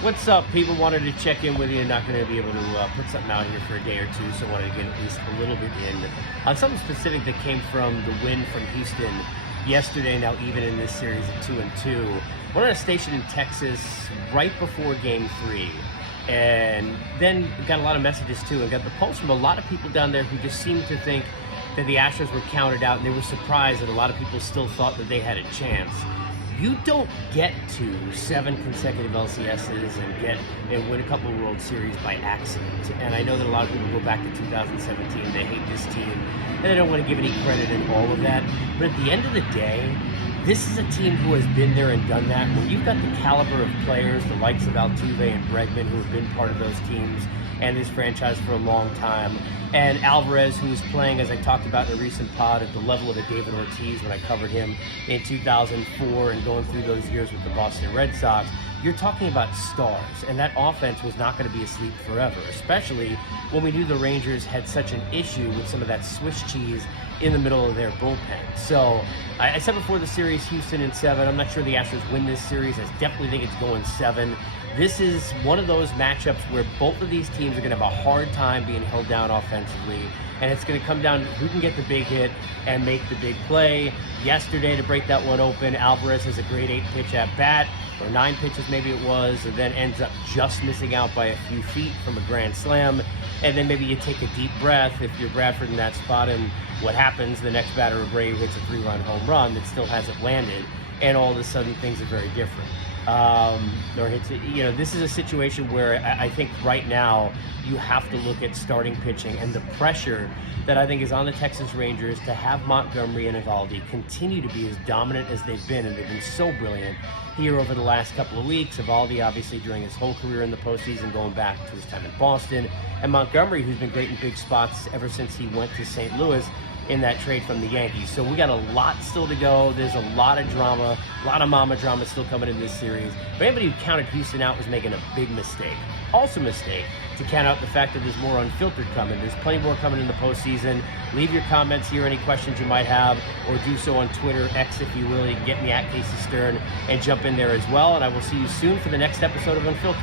What's up, people? Wanted to check in with you. Not going to be able to put something out here for a day or two, so wanted to get at least a little bit in on something specific that came from the win from Houston yesterday. Now, even in this series of 2-2, we're at a station in Texas right before Game 3, and then got a lot of messages too, and got the pulse from a lot of people down there who just seemed to think that the Astros were counted out, and they were surprised that a lot of people still thought that they had a chance. You don't get to 7 consecutive LCSs and win a couple of World Series by accident. And I know that a lot of people go back to 2017, they hate this team, and they don't want to give any credit in all of that. But at the end of the day, this is a team who has been there and done that. When you've got the caliber of players, the likes of Altuve and Bregman, who have been part of those teams and this franchise for a long time, and Alvarez, who's playing, as I talked about in a recent pod, at the level of a David Ortiz when I covered him in 2004 and going through those years with the Boston Red Sox, you're talking about stars, and that offense was not going to be asleep forever, especially when we knew the Rangers had such an issue with some of that Swiss cheese in the middle of their bullpen. So I said before the series, Houston in 7. I'm not sure the Astros win this series. I definitely think it's going 7. This is one of those matchups where both of these teams are going to have a hard time being held down offensively, and it's going to come down to who can get the big hit and make the big play. Yesterday, to break that one open, Alvarez has a great 8-pitch at bat, or 9 pitches maybe it was, and then ends up just missing out by a few feet from a grand slam. And then maybe you take a deep breath if you're Bradford in that spot, and what happens, the next batter, Abreu, hits a 3-run home run that still hasn't landed, and all of a sudden things are very different. This is a situation where I think right now you have to look at starting pitching and the pressure that I think is on the Texas Rangers to have Montgomery and Eovaldi continue to be as dominant as they've been, and they've been so brilliant here over the last couple of weeks. Eovaldi, obviously, during his whole career in the postseason, going back to his time in Boston, and Montgomery, who's been great in big spots ever since he went to St. Louis in that trade from the Yankees. So we got a lot still to go. There's a lot of drama, a lot of mama drama still coming in this series. But anybody who counted Houston out was making a big mistake. Also a mistake to count out the fact that there's more Unfiltered coming. There's plenty more coming in the postseason. Leave your comments here, any questions you might have, or do so on Twitter, X if you will. You can get me at Casey Stern and jump in there as well. And I will see you soon for the next episode of Unfiltered.